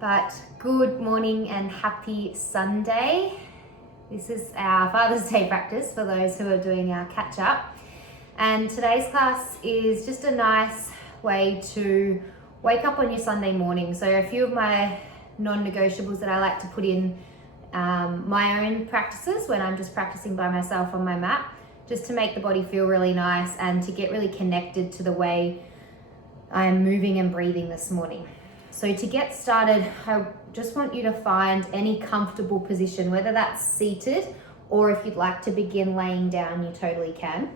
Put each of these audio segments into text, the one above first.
But good morning and happy Sunday. This is our Father's Day practice for those who are doing our catch up. And today's class is just a nice way to wake up on your Sunday morning. So a few of my non-negotiables that I like to put in my own practices when I'm just practicing by myself on my mat, just to make the body feel really nice and to get really connected to the way I'm moving and breathing this morning. So to get started, I just want you to find any comfortable position, whether that's seated or if you'd like to begin laying down, you totally can.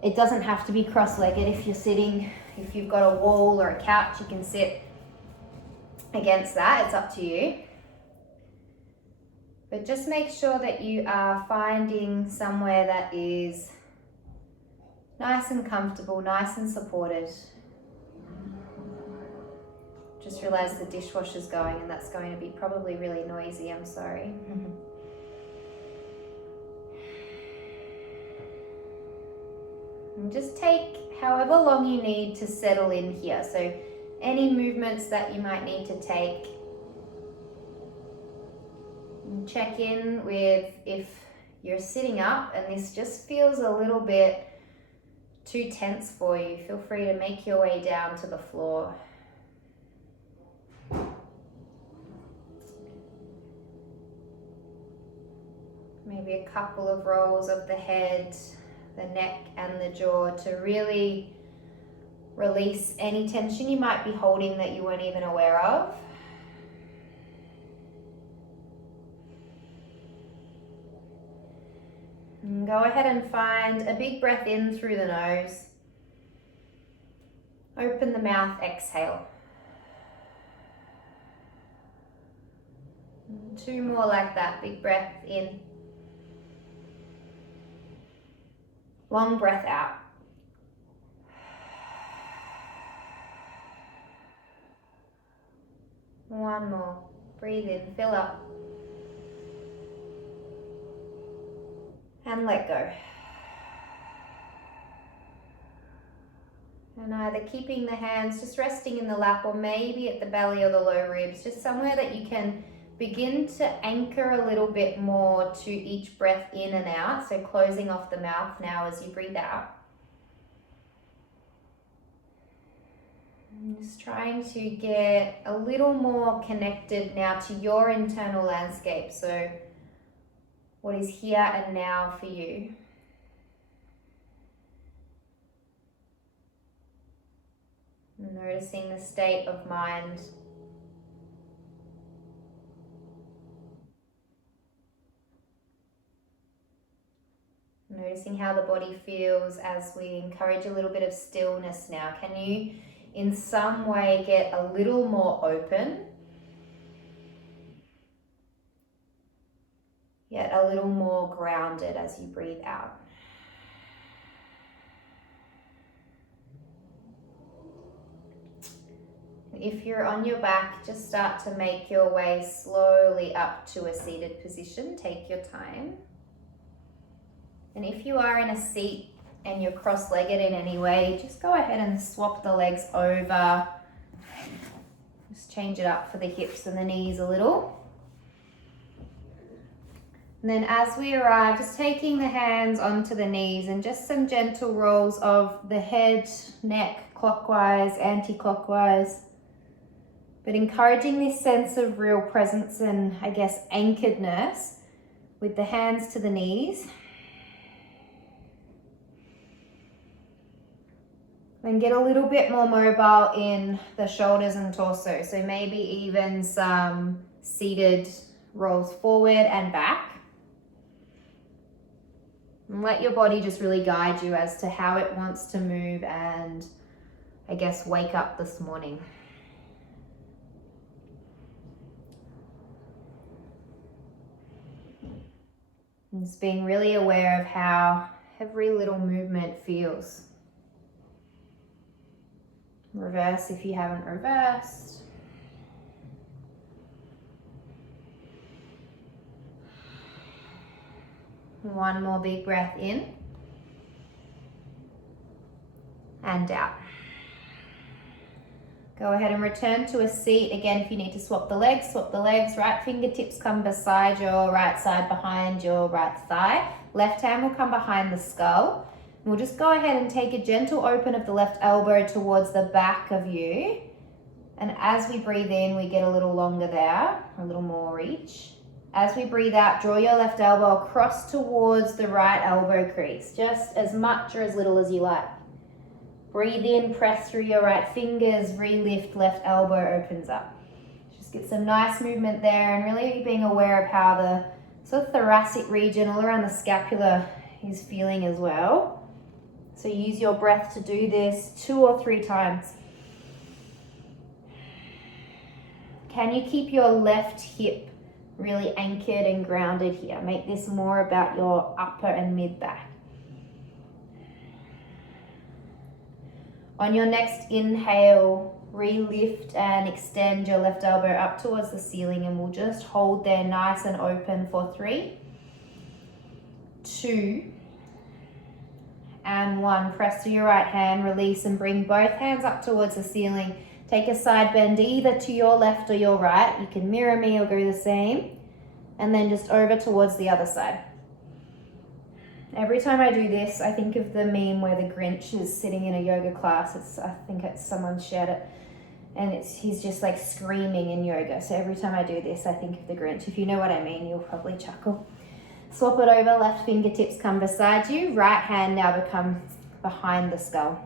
It doesn't have to be cross-legged. If you're sitting, if you've got a wall or a couch, you can sit against that. It's up to you. But just make sure that you are finding somewhere that is nice and comfortable, nice and supported. Just realized the dishwasher's going and that's going to be probably really noisy. I'm sorry. And just take however long you need to settle in here. So any movements that you might need to take, and check in with if you're sitting up and this just feels a little bit too tense for you. Feel free to make your way down to the floor. Maybe a couple of rolls of the head, the neck and the jaw to really release any tension you might be holding that you weren't even aware of. And go ahead and find a big breath in through the nose. Open the mouth, exhale. And 2 more like that, big breath in. Long breath out. One more. Breathe in, fill up. And let go. And either keeping the hands just resting in the lap or maybe at the belly or the low ribs, just somewhere that you can begin to anchor a little bit more to each breath in and out. So closing off the mouth now as you breathe out. And just trying to get a little more connected now to your internal landscape. So what is here and now for you. Noticing the state of mind. Noticing how the body feels as we encourage a little bit of stillness now. Can you in some way get a little more open? Yet a little more grounded as you breathe out. If you're on your back, just start to make your way slowly up to a seated position. Take your time. And if you are in a seat and you're cross-legged in any way, just go ahead and swap the legs over. Just change it up for the hips and the knees a little. And then as we arrive, just taking the hands onto the knees and just some gentle rolls of the head, neck, clockwise, anti-clockwise. But encouraging this sense of real presence and, I guess, anchoredness with the hands to the knees. Then get a little bit more mobile in the shoulders and torso. So maybe even some seated rolls forward and back. And let your body just really guide you as to how it wants to move and, I guess, wake up this morning. And just being really aware of how every little movement feels. Reverse if you haven't reversed. One more big breath in and out. Go ahead and return to a seat. Again, if you need to swap the legs, right fingertips come beside your right side behind your right thigh. Left hand will come behind the skull. We'll just go ahead and take a gentle open of the left elbow towards the back of you. And as we breathe in, we get a little longer there, a little more reach. As we breathe out, draw your left elbow across towards the right elbow crease, just as much or as little as you like. Breathe in, press through your right fingers, re-lift, left elbow opens up. Just get some nice movement there and really being aware of how the sort of thoracic region all around the scapula is feeling as well. So use your breath to do this 2 or 3 times. Can you keep your left hip really anchored and grounded here? Make this more about your upper and mid back. On your next inhale, re-lift and extend your left elbow up towards the ceiling, and we'll just hold there nice and open for 3, 2, and 1. Press to your right hand, release and bring both hands up towards the ceiling. Take a side bend either to your left or your right. You can mirror me or go the same. And then just over towards the other side. Every time I do this, I think of the meme where the Grinch is sitting in a yoga class. I think someone shared it. And he's just like screaming in yoga. So every time I do this, I think of the Grinch. If you know what I mean, you'll probably chuckle. Swap it over, left fingertips come beside you. Right hand now becomes behind the skull.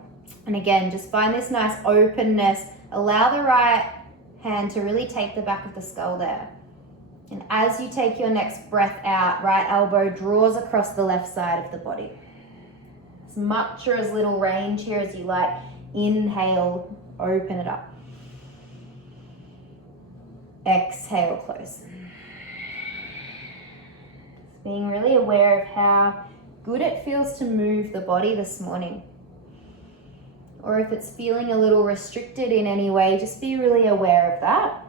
And again, just find this nice openness. Allow the right hand to really take the back of the skull there. And as you take your next breath out, right elbow draws across the left side of the body. As much or as little range here as you like. Inhale, open it up. Exhale, close. Being really aware of how good it feels to move the body this morning. Or if it's feeling a little restricted in any way, just be really aware of that.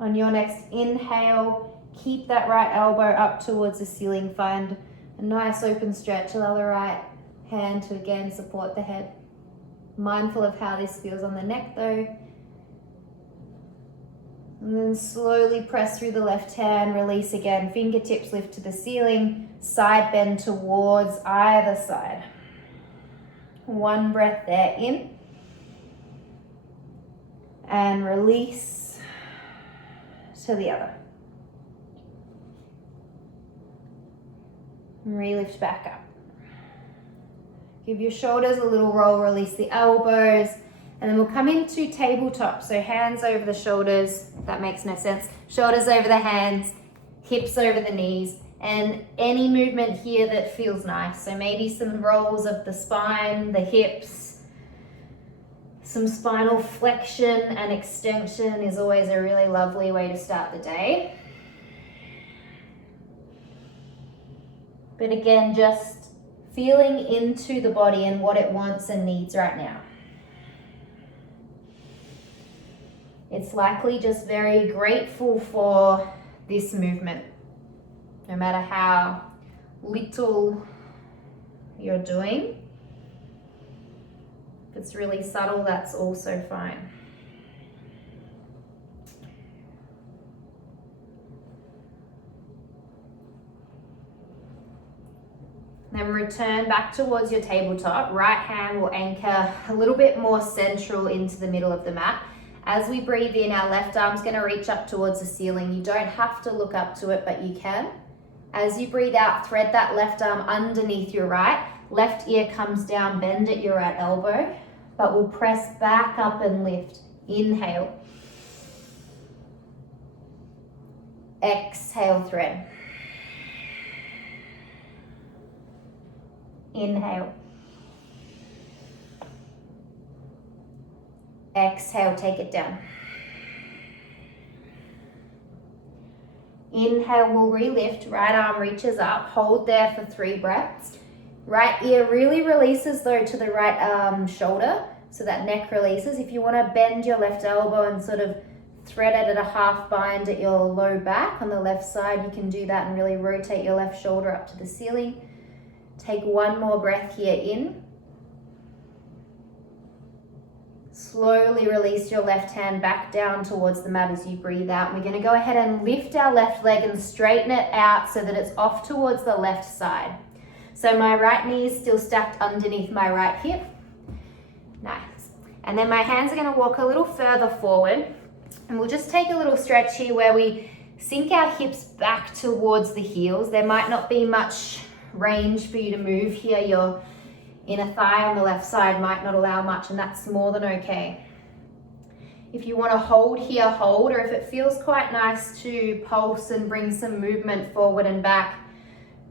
On your next inhale, keep that right elbow up towards the ceiling. Find a nice open stretch. Allow the right hand to again support the head. Mindful of how this feels on the neck though. And then slowly press through the left hand, release again. Fingertips lift to the ceiling, side bend towards either side. 1 breath there, in. And release to the other. And re-lift back up. Give your shoulders a little roll, release the elbows. And then we'll come into tabletop. So hands over the shoulders, that makes no sense. Shoulders over the hands, hips over the knees, and any movement here that feels nice. So maybe some rolls of the spine, the hips, some spinal flexion and extension is always a really lovely way to start the day. But again, just feeling into the body and what it wants and needs right now. It's likely just very grateful for this movement, no matter how little you're doing. If it's really subtle, that's also fine. Then return back towards your tabletop. Right hand will anchor a little bit more central into the middle of the mat. As we breathe in, our left arm's going to reach up towards the ceiling. You don't have to look up to it, but you can. As you breathe out, thread that left arm underneath your right. Left ear comes down, bend at your right elbow, but we'll press back up and lift. Inhale. Exhale, thread. Inhale. Exhale, take it down. Inhale, we'll re-lift. Right arm reaches up. Hold there for 3 breaths. Right ear really releases though to the right shoulder, so that neck releases. If you want to bend your left elbow and sort of thread it at a half bind at your low back on the left side, you can do that and really rotate your left shoulder up to the ceiling. Take one more breath here in. Slowly release your left hand back down towards the mat as you breathe out. We're going to go ahead and lift our left leg and straighten it out so that it's off towards the left side. So my right knee is still stacked underneath my right hip. Nice. And then my hands are going to walk a little further forward. And we'll just take a little stretch here where we sink our hips back towards the heels. There might not be much range for you to move here. Your inner thigh on the left side might not allow much, and that's more than okay. If you want to hold here, hold, or if it feels quite nice to pulse and bring some movement forward and back,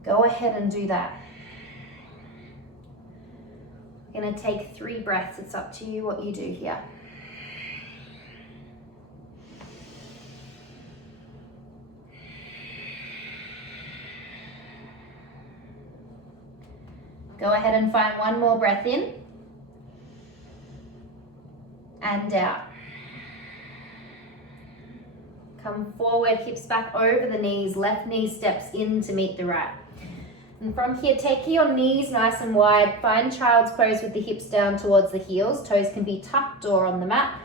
go ahead and do that. I'm going to take 3 breaths. It's up to you what you do here. Go ahead and find one more breath in and out. Come forward, hips back over the knees, left knee steps in to meet the right. And from here, take your knees nice and wide, find child's pose with the hips down towards the heels, toes can be tucked or on the mat.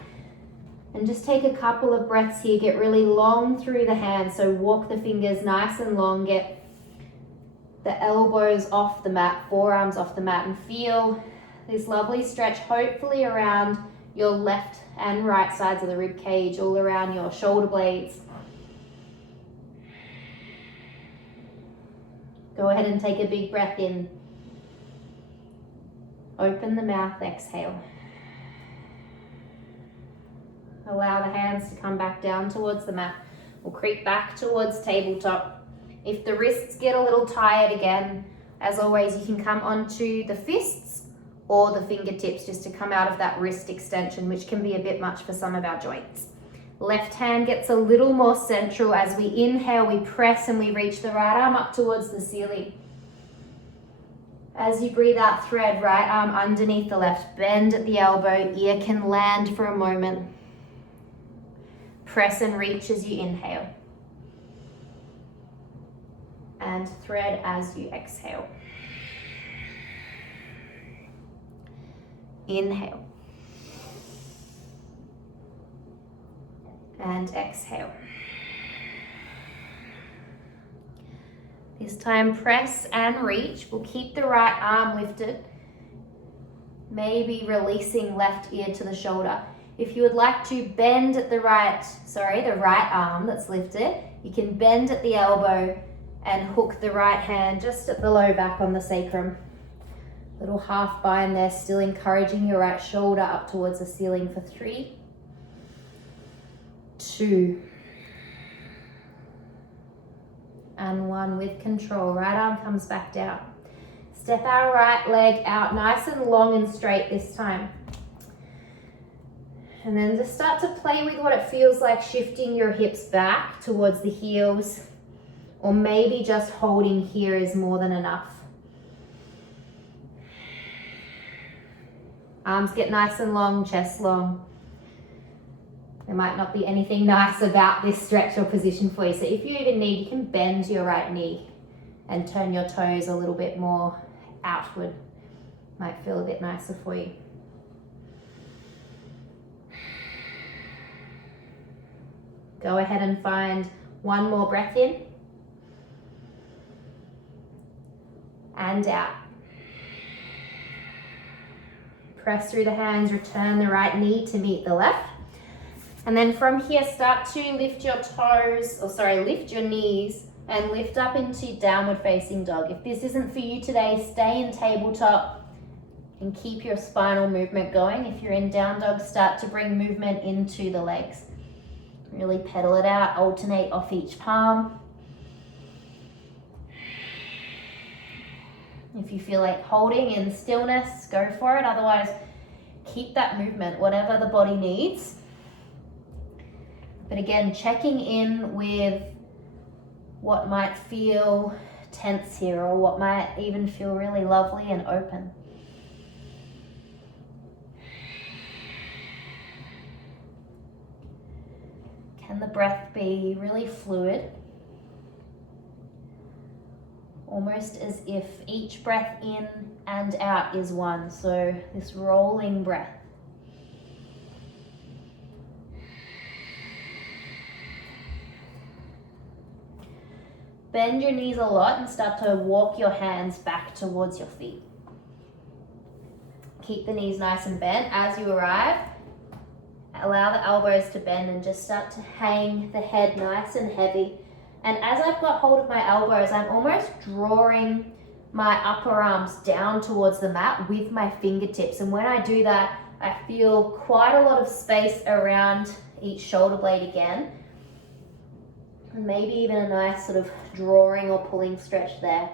And just take a couple of breaths here, get really long through the hands, so walk the fingers nice and long, get the elbows off the mat, forearms off the mat, and feel this lovely stretch, hopefully around your left and right sides of the rib cage, all around your shoulder blades. Go ahead and take a big breath in. Open the mouth, exhale. Allow the hands to come back down towards the mat. We'll creep back towards tabletop. If the wrists get a little tired again, as always, you can come onto the fists or the fingertips just to come out of that wrist extension, which can be a bit much for some of our joints. Left hand gets a little more central. As we inhale, we press and we reach the right arm up towards the ceiling. As you breathe out, thread right arm underneath the left, bend at the elbow, ear can land for a moment. Press and reach as you inhale. And thread as you exhale. Inhale. And exhale. This time, press and reach. We'll keep the right arm lifted, maybe releasing left ear to the shoulder. If you would like to bend at the right arm that's lifted, you can bend at the elbow and hook the right hand just at the low back on the sacrum. Little half bind there, still encouraging your right shoulder up towards the ceiling for 3, 2, and 1 with control. Right arm comes back down. Step our right leg out nice and long and straight this time. And then just start to play with what it feels like, shifting your hips back towards the heels, or maybe just holding here is more than enough. Arms get nice and long, chest long. There might not be anything nice about this stretch or position for you. So if you even need, you can bend your right knee and turn your toes a little bit more outward. Might feel a bit nicer for you. Go ahead and find one more breath in and out. Press through the hands, return the right knee to meet the left. And then from here, start to lift your lift your knees and lift up into downward facing dog. If this isn't for you today, stay in tabletop and keep your spinal movement going. If you're in down dog, start to bring movement into the legs. Really pedal it out, alternate off each palm. If you feel like holding in stillness, go for it. Otherwise, keep that movement, whatever the body needs. But again, checking in with what might feel tense here or what might even feel really lovely and open. Can the breath be really fluid? almost as if each breath in and out is one. So this rolling breath. Bend your knees a lot and start to walk your hands back towards your feet. Keep the knees nice and bent as you arrive. Allow the elbows to bend and just start to hang the head nice and heavy. And as I've got hold of my elbows, I'm almost drawing my upper arms down towards the mat with my fingertips. And when I do that, I feel quite a lot of space around each shoulder blade again. And maybe even a nice sort of drawing or pulling stretch there.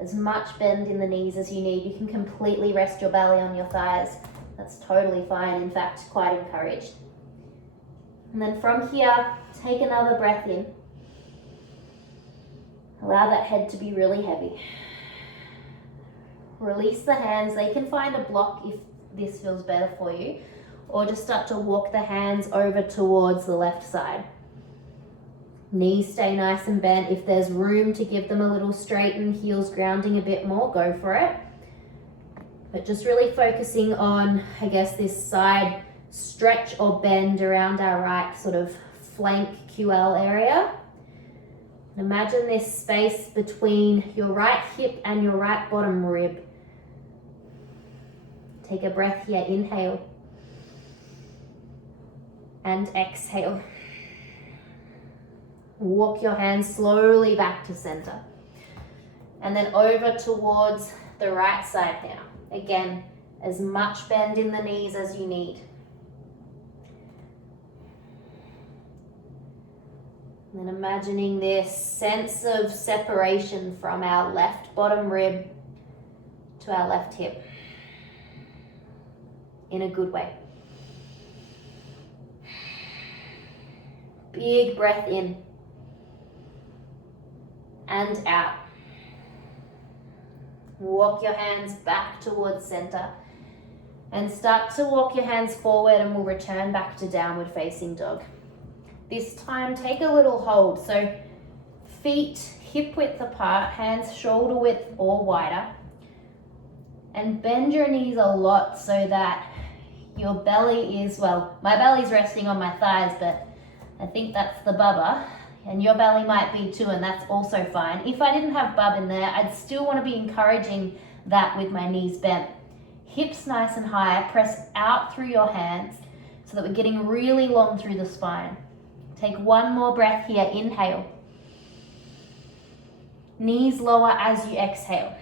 As much bend in the knees as you need. You can completely rest your belly on your thighs. That's totally fine, in fact, quite encouraged. And then from here, take another breath in. Allow that head to be really heavy. Release the hands. They can find a block if this feels better for you, or just start to walk the hands over towards the left side. Knees stay nice and bent. If there's room to give them a little straighten, heels grounding a bit more, go for it. But just really focusing on, I guess, this side stretch or bend around our right sort of flank QL area. Imagine this space between your right hip and your right bottom rib. Take a breath here, inhale and exhale. Walk your hands slowly back to center. And then over towards the right side now. Again, as much bend in the knees as you need. And then imagining this sense of separation from our left bottom rib to our left hip. In a good way. Big breath in. And out. Walk your hands back towards center and start to walk your hands forward, and we'll return back to downward facing dog. This time take a little hold. So feet hip width apart, hands shoulder width or wider, and bend your knees a lot so that your belly is, well, my belly's resting on my thighs, but I think that's the bubba. And your belly might be too, and that's also fine. If I didn't have bub in there, I'd still want to be encouraging that with my knees bent. Hips nice and high, press out through your hands so that we're getting really long through the spine. Take one more breath here, inhale. Knees lower as you exhale.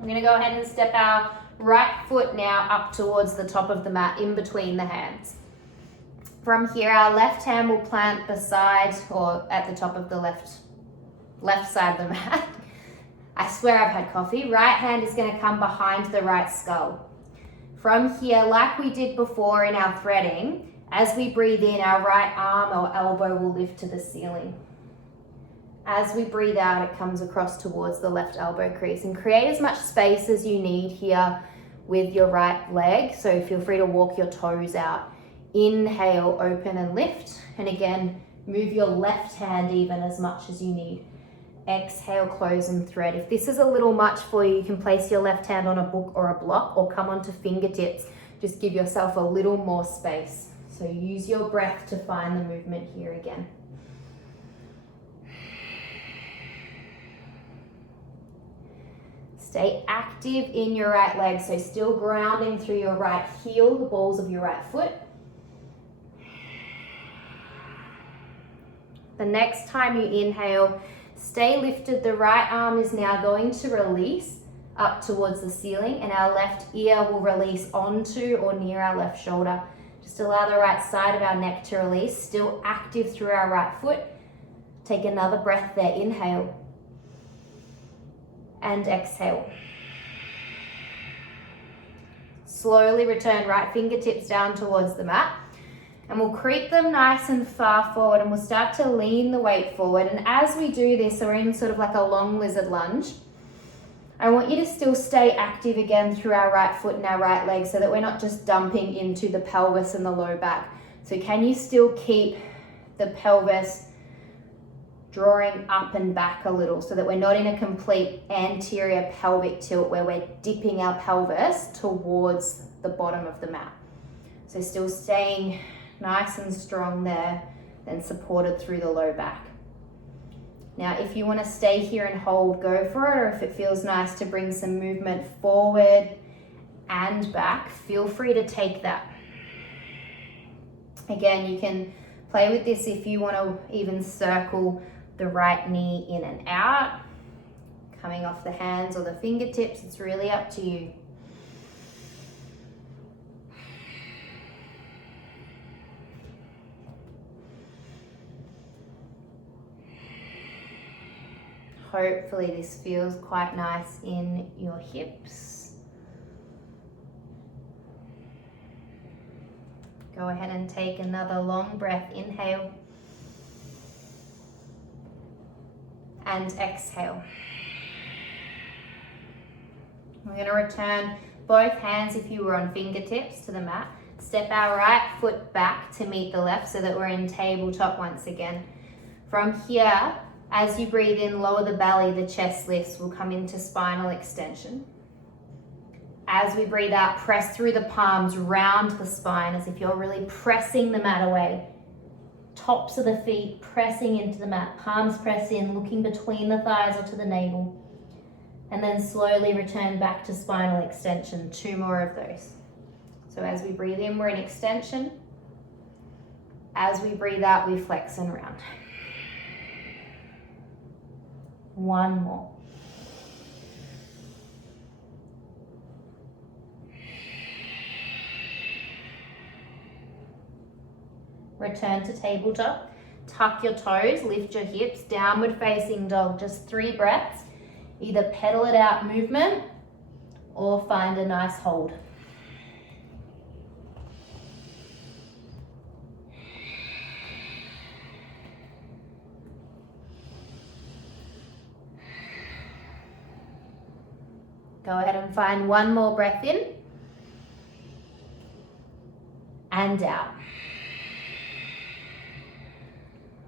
We're going to go ahead and step our right foot now up towards the top of the mat, in between the hands. From here, our left hand will plant beside or at the top of the left side of the mat. I swear I've had coffee. Right hand is going to come behind the right skull. From here, like we did before in our threading, as we breathe in, our right arm or elbow will lift to the ceiling. As we breathe out, it comes across towards the left elbow crease, and create as much space as you need here with your right leg. So feel free to walk your toes out. Inhale, open and lift. And again, move your left hand even as much as you need. Exhale, close and thread. If this is a little much for you, you can place your left hand on a book or a block, or come onto fingertips. Just give yourself a little more space. So use your breath to find the movement here again. Stay active in your right leg, so still grounding through your right heel, the balls of your right foot. The next time you inhale, stay lifted. The right arm is now going to release up towards the ceiling, and our left ear will release onto or near our left shoulder. Just allow the right side of our neck to release, still active through our right foot. Take another breath there, inhale. And exhale. Slowly return right fingertips down towards the mat. And we'll creep them nice and far forward, and we'll start to lean the weight forward. And as we do this, we're in sort of like a long lizard lunge. I want you to still stay active again through our right foot and our right leg, so that we're not just dumping into the pelvis and the low back. So can you still keep the pelvis drawing up and back a little so that we're not in a complete anterior pelvic tilt where we're dipping our pelvis towards the bottom of the mat. So still staying nice and strong there, then supported through the low back. Now, if you want to stay here and hold, go for it, or if it feels nice to bring some movement forward and back, feel free to take that. Again, you can play with this if you want to even circle the right knee in and out, coming off the hands or the fingertips. It's really up to you. Hopefully this feels quite nice in your hips. Go ahead and take another long breath. Inhale and exhale. We're going to return both hands, if you were on fingertips, to the mat. Step our right foot back to meet the left so that we're in tabletop once again. From here, as you breathe in, lower the belly, the chest lifts, will come into spinal extension. As we breathe out, press through the palms, round the spine as if you're really pressing the mat away. Tops of the feet pressing into the mat, palms press in, looking between the thighs or to the navel. And then slowly return back to spinal extension. 2 more of those. So as we breathe in, we're in extension. As we breathe out, we flex and round. 1 more. Return to tabletop. Tuck your toes, lift your hips, downward facing dog. Just 3 breaths. Either pedal it out movement or find a nice hold. Go ahead and find 1 more breath in and out.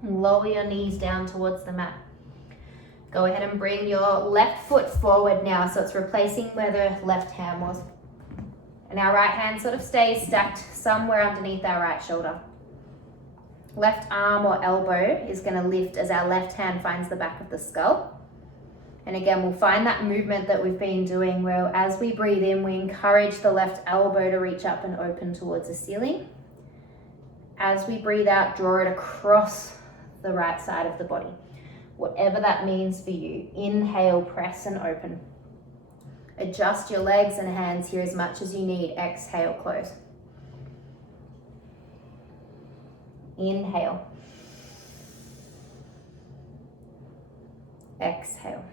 Lower your knees down towards the mat. Go ahead and bring your left foot forward now, so it's replacing where the left hand was. And our right hand sort of stays stacked somewhere underneath our right shoulder. Left arm or elbow is going to lift as our left hand finds the back of the skull. And again, we'll find that movement that we've been doing where as we breathe in, we encourage the left elbow to reach up and open towards the ceiling. As we breathe out, draw it across the right side of the body. Whatever that means for you. Inhale, press and open. Adjust your legs and hands here as much as you need. Exhale, close. Inhale. Exhale.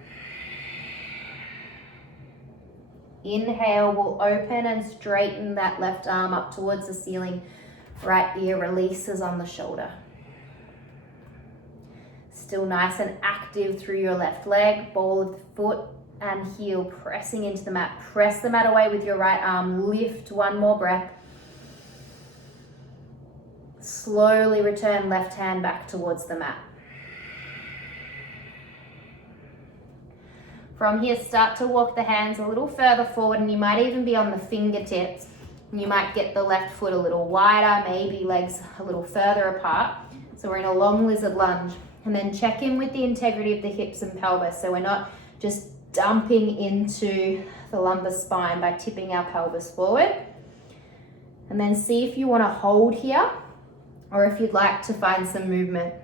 Inhale, we'll open and straighten that left arm up towards the ceiling. Right ear releases on the shoulder. Still nice and active through your left leg, ball of the foot and heel pressing into the mat. Press the mat away with your right arm. Lift 1 more breath. Slowly return left hand back towards the mat. From here, start to walk the hands a little further forward, and you might even be on the fingertips. You might get the left foot a little wider, maybe legs a little further apart. So we're in a long lizard lunge. And then check in with the integrity of the hips and pelvis. So we're not just dumping into the lumbar spine by tipping our pelvis forward. And then see if you want to hold here, or if you'd like to find some movement.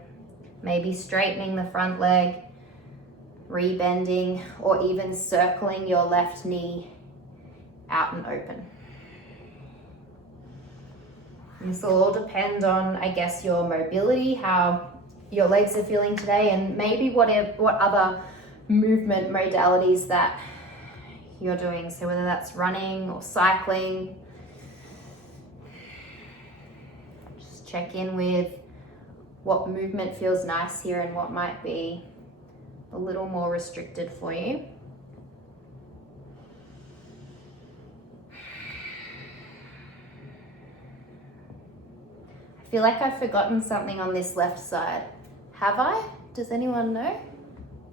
Maybe straightening the front leg, rebending, or even circling your left knee out and open. This will all depend on, I guess, your mobility, how your legs are feeling today, and maybe what other movement modalities that you're doing. So whether that's running or cycling, just check in with what movement feels nice here and what might be a little more restricted for you. I feel like I've forgotten something on this left side. Have I? Does anyone know?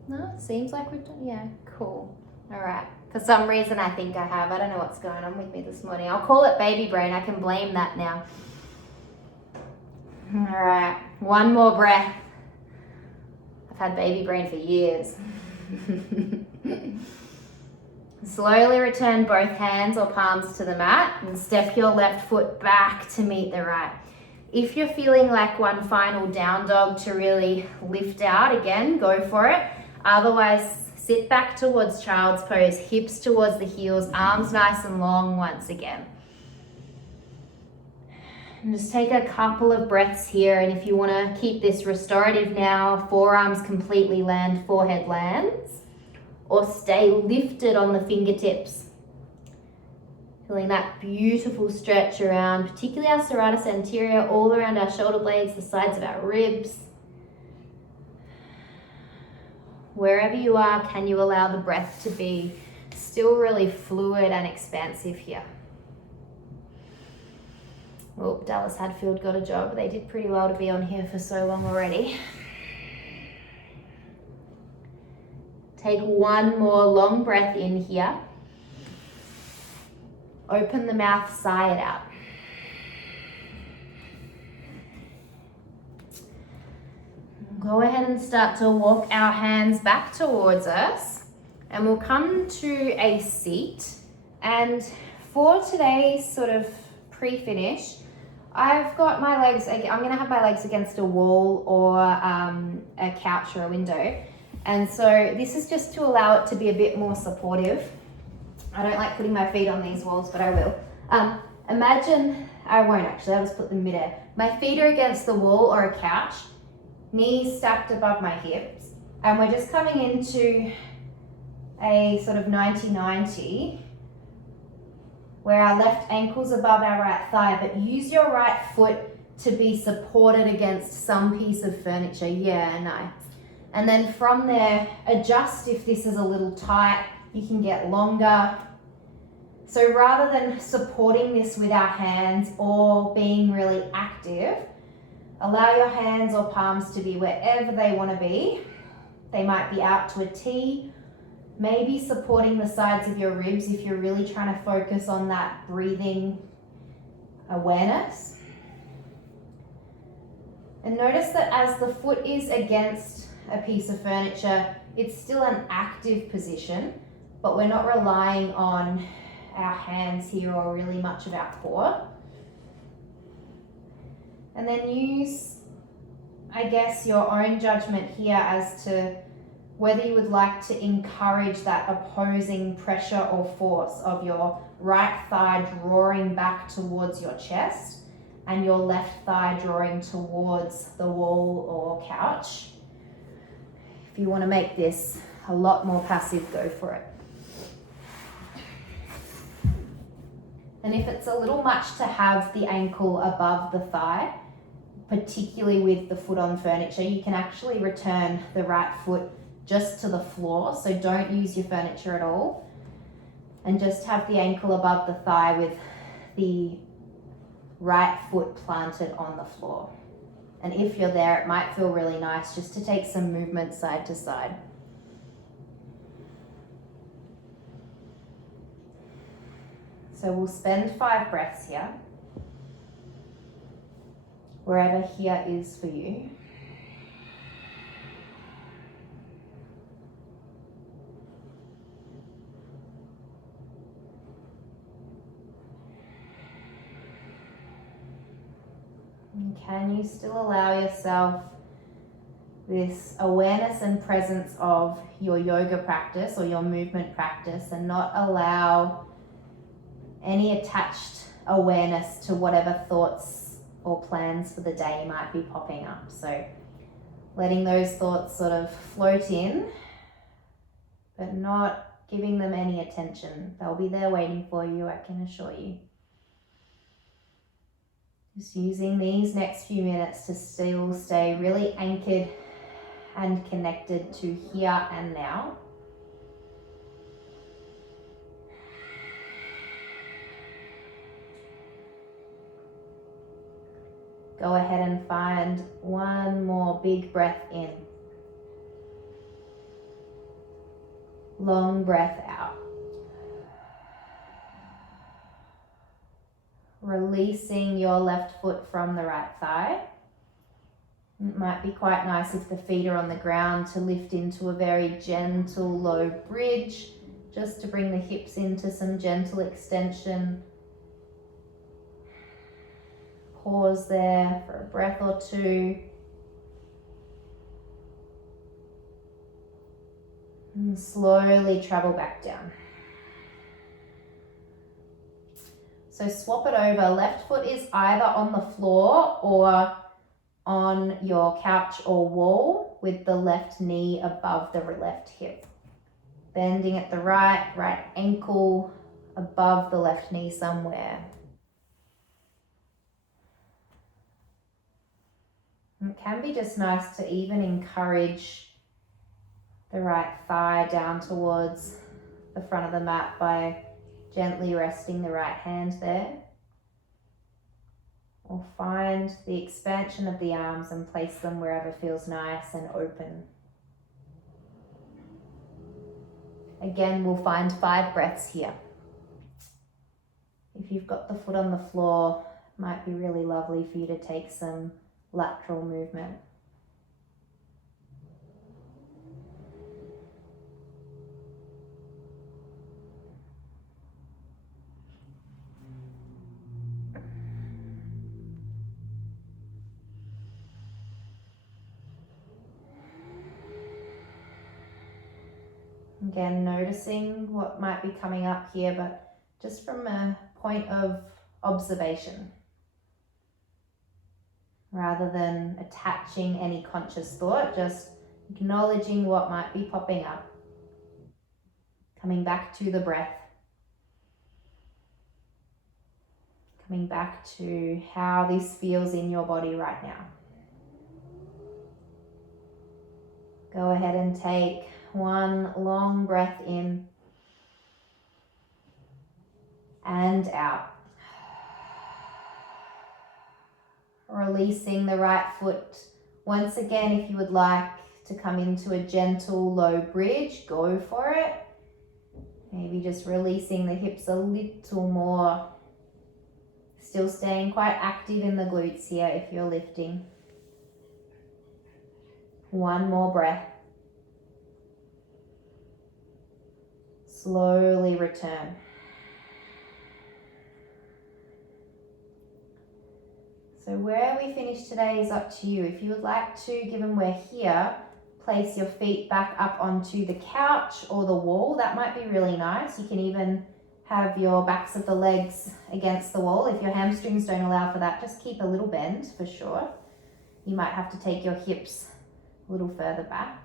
No, it seems like we've done, yeah, cool. All right. For some reason, I think I have. I don't know what's going on with me this morning. I'll call it baby brain. I can blame that now. All right, one more breath. I've had baby brain for years. Slowly return both hands or palms to the mat and step your left foot back to meet the right. If you're feeling like one final down dog to really lift out again, go for it. Otherwise, sit back towards child's pose, hips towards the heels, arms nice and long once again. And just take a couple of breaths here, and if you want to keep this restorative now, forearms completely land, forehead lands, or stay lifted on the fingertips. Feeling that beautiful stretch around, particularly our serratus anterior, all around our shoulder blades, the sides of our ribs. Wherever you are, can you allow the breath to be still really fluid and expansive here? Oh, Dallas Hadfield got a job. They did pretty well to be on here for so long already. Take one more long breath in here. Open the mouth, sigh it out. Go ahead and start to walk our hands back towards us, and we'll come to a seat. And for today's sort of pre-finish, I've got my legs, I'm going to have my legs against a wall or a couch or a window. And so this is just to allow it to be a bit more supportive. I don't like putting my feet on these walls, but I will. Imagine, I won't actually, I'll just put them midair. My feet are against the wall or a couch, knees stacked above my hips. And we're just coming into a sort of 90-90, where our left ankle's above our right thigh, but use your right foot to be supported against some piece of furniture. Yeah, nice. And then from there, adjust if this is a little tight, you can get longer. So rather than supporting this with our hands or being really active, allow your hands or palms to be wherever they want to be. They might be out to a T, maybe supporting the sides of your ribs if you're really trying to focus on that breathing awareness. And notice that as the foot is against a piece of furniture, it's still an active position, but we're not relying on our hands here or really much of our core. And then use, I guess, your own judgment here as to whether you would like to encourage that opposing pressure or force of your right thigh drawing back towards your chest and your left thigh drawing towards the wall or couch. If you want to make this a lot more passive, go for it. And if it's a little much to have the ankle above the thigh, particularly with the foot on furniture, you can actually return the right foot just to the floor. So don't use your furniture at all. And just have the ankle above the thigh with the right foot planted on the floor. And if you're there, it might feel really nice just to take some movement side to side. So we'll spend 5 breaths here, wherever here is for you. And can you still allow yourself this awareness and presence of your yoga practice or your movement practice, and not allow any attached awareness to whatever thoughts or plans for the day might be popping up. So letting those thoughts sort of float in, but not giving them any attention. They'll be there waiting for you, I can assure you. Just using these next few minutes to still stay really anchored and connected to here and now. Go ahead and find one more big breath in. Long breath out. Releasing your left foot from the right thigh. It might be quite nice if the feet are on the ground to lift into a very gentle low bridge, just to bring the hips into some gentle extension. Pause there for a breath or two. And slowly travel back down. So swap it over. Left foot is either on the floor or on your couch or wall with the left knee above the left hip. Bending at the right ankle above the left knee somewhere. It can be just nice to even encourage the right thigh down towards the front of the mat by gently resting the right hand there. Or find the expansion of the arms and place them wherever feels nice and open. Again, we'll find 5 breaths here. If you've got the foot on the floor, it might be really lovely for you to take some lateral movement. Again, noticing what might be coming up here, but just from a point of observation, rather than attaching any conscious thought, just acknowledging what might be popping up. Coming back to the breath. Coming back to how this feels in your body right now. Go ahead and take one long breath in and out. Releasing the right foot. Once again, if you would like to come into a gentle low bridge, go for it. Maybe just releasing the hips a little more. Still staying quite active in the glutes here if you're lifting. One more breath. Slowly return. So where we finish today is up to you. If you would like to, given we're here, place your feet back up onto the couch or the wall, that might be really nice. You can even have your backs of the legs against the wall. If your hamstrings don't allow for that, just keep a little bend for sure. You might have to take your hips a little further back.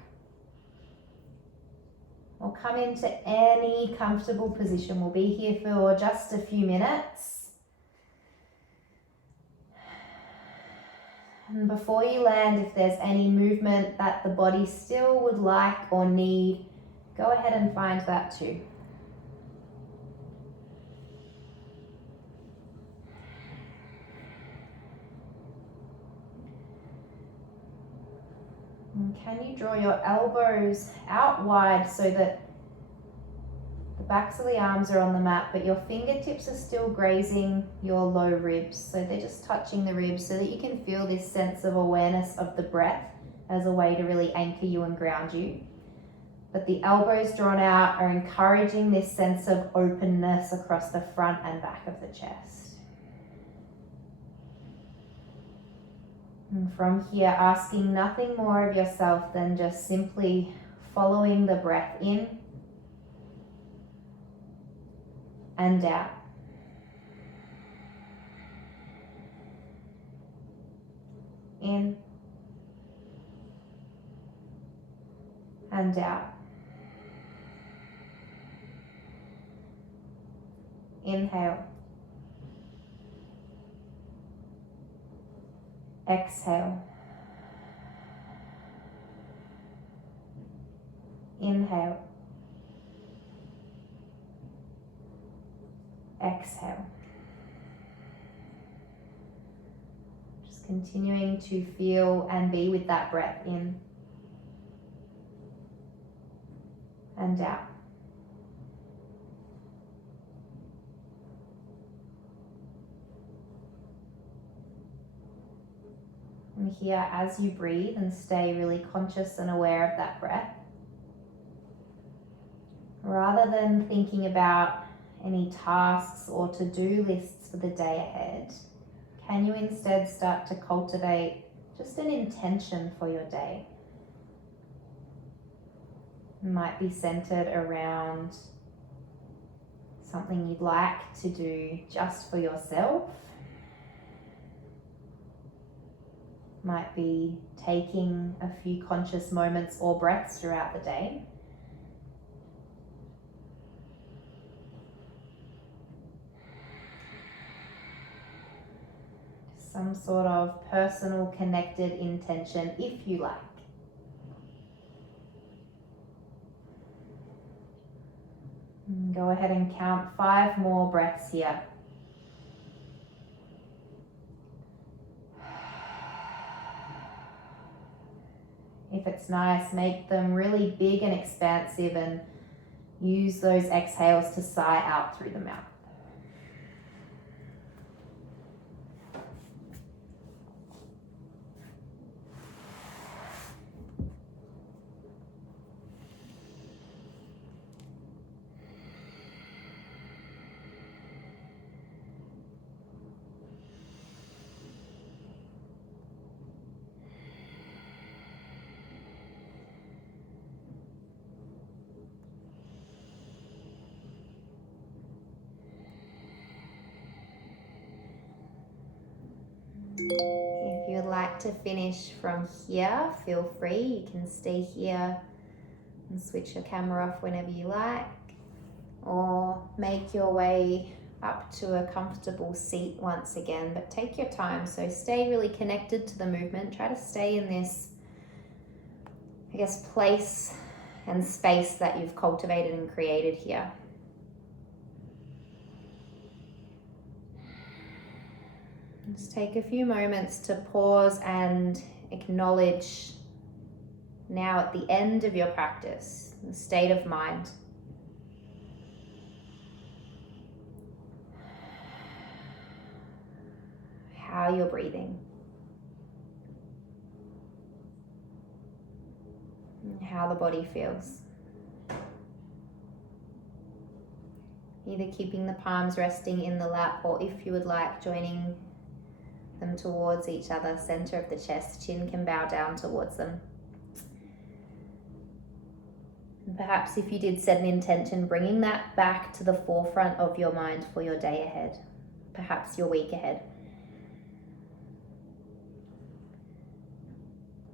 Or come into any comfortable position. We'll be here for just a few minutes. And before you land, if there's any movement that the body still would like or need, go ahead and find that too. And can you draw your elbows out wide so that the backs of the arms are on the mat, but your fingertips are still grazing your low ribs. So they're just touching the ribs so that you can feel this sense of awareness of the breath as a way to really anchor you and ground you. But the elbows drawn out are encouraging this sense of openness across the front and back of the chest. And from here, asking nothing more of yourself than just simply following the breath in and out. In and out. Inhale. Exhale. Inhale. Exhale. Just continuing to feel and be with that breath in and out. from here as you breathe and stay really conscious and aware of that breath. Rather than thinking about any tasks or to-do lists for the day ahead, can you instead start to cultivate just an intention for your day? It might be centered around something you'd like to do just for yourself. Might be taking a few conscious moments or breaths throughout the day. Some sort of personal connected intention if you like. And go ahead and count 5 more breaths here. If it's nice, make them really big and expansive and use those exhales to sigh out through the mouth. If you would like to finish from here, feel free. You can stay here and switch your camera off whenever you like, or make your way up to a comfortable seat once again, but take your time. So stay really connected to the movement. Try to stay in this, I guess, place and space that you've cultivated and created here. Just take a few moments to pause and acknowledge now at the end of your practice, the state of mind. How you're breathing. And how the body feels. Either keeping the palms resting in the lap, or if you would like, joining them towards each other, center of the chest, chin can bow down towards them. And perhaps if you did set an intention, bringing that back to the forefront of your mind for your day ahead, perhaps your week ahead.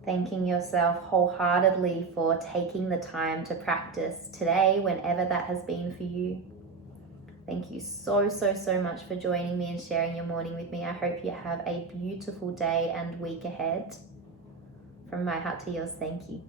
Thanking yourself wholeheartedly for taking the time to practice today, whenever that has been for you. Thank you so much for joining me and sharing your morning with me. I hope you have a beautiful day and week ahead. From my heart to yours, thank you.